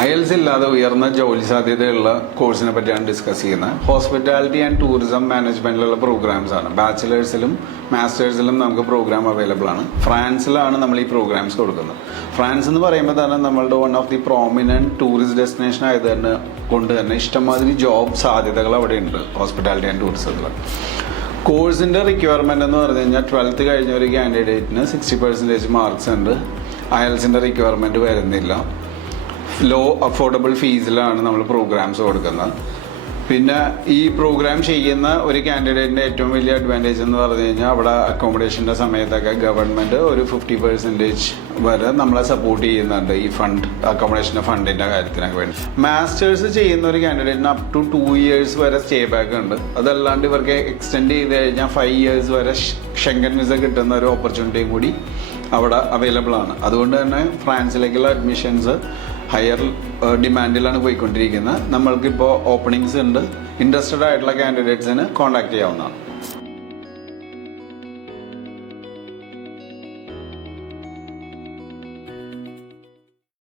IELTS ഇല്ലാതെ ഉയർന്ന ജോലി സാധ്യതയുള്ള കോഴ്സിനെ പറ്റിയാണ് ഡിസ്കസ് ചെയ്യുന്നത്. ഹോസ്പിറ്റാലിറ്റി ആൻഡ് ടൂറിസം മാനേജ്മെന്റിലുള്ള പ്രോഗ്രാംസ് ആണ്. ബാച്ചിലേഴ്സിലും മാസ്റ്റേഴ്സിലും നമുക്ക് പ്രോഗ്രാം അവൈലബിൾ ആണ്. ഫ്രാൻസിലാണ് നമ്മൾ ഈ പ്രോഗ്രാംസ് കൊടുക്കുന്നത്. ഫ്രാൻസ് എന്ന് പറയുമ്പോൾ തന്നെ നമ്മളുടെ one of the prominent tourist destination ആയത് തന്നെ കൊണ്ട് തന്നെ ഇഷ്ടംമാതിരി ജോബ് സാധ്യതകൾ അവിടെ ഉണ്ട് ഹോസ്പിറ്റാലിറ്റി ആൻഡ് ടൂറിസത്തിൽ. കോഴ്സിന്റെ റിക്വയർമെന്റ് എന്ന് പറഞ്ഞു കഴിഞ്ഞാൽ 12th കഴിഞ്ഞ ഒരു കാൻഡിഡേറ്റിന് 60% മാർക്സ് ഉണ്ട്. IELTSന്റെ റിക്വയർമെന്റ് വരുന്നില്ല. ലോ അഫോർഡബിൾ ഫീസിലാണ് നമ്മൾ പ്രോഗ്രാംസ് കൊടുക്കുന്നത്. പിന്നെ ഈ പ്രോഗ്രാം ചെയ്യുന്ന ഒരു കാൻഡിഡേറ്റിന്റെ ഏറ്റവും വലിയ അഡ്വാൻറ്റേജ് എന്ന് പറഞ്ഞു കഴിഞ്ഞാൽ അവിടെ അക്കോമഡേഷന്റെ സമയത്തൊക്കെ ഗവൺമെന്റ് ഒരു 50% വരെ നമ്മളെ സപ്പോർട്ട് ചെയ്യുന്നുണ്ട് ഈ അക്കോമഡേഷന്റെ ഫണ്ടിന്റെ കാര്യത്തിനൊക്കെ വേണ്ടി. മാസ്റ്റേഴ്സ് ചെയ്യുന്ന ഒരു കാൻഡിഡേറ്റിന് അപ് ടു 2 years വരെ സ്റ്റേ ബാക്ക് ഉണ്ട്. അതല്ലാണ്ട് ഇവർക്ക് എക്സ്റ്റെൻഡ് ചെയ്ത് കഴിഞ്ഞാൽ 5 years വരെ ഷെങ്കൻ വിസ കിട്ടുന്ന ഒരു ഓപ്പർച്യൂണിറ്റിയും കൂടി അവിടെ അവൈലബിൾ ആണ്. അതുകൊണ്ട് തന്നെ ഫ്രാൻസിലേക്കുള്ള അഡ്മിഷൻസ് ഹയർ ഡിമാൻഡിലാണ് പോയിക്കൊണ്ടിരിക്കുന്നത്. നമ്മൾക്കിപ്പോൾ ഓപ്പണിങ്സ് ഉണ്ട്. ഇൻട്രസ്റ്റഡ് ആയിട്ടുള്ള കാൻഡിഡേറ്റ്സിന് കോൺടാക്ട് ചെയ്യാവുന്നതാണ്.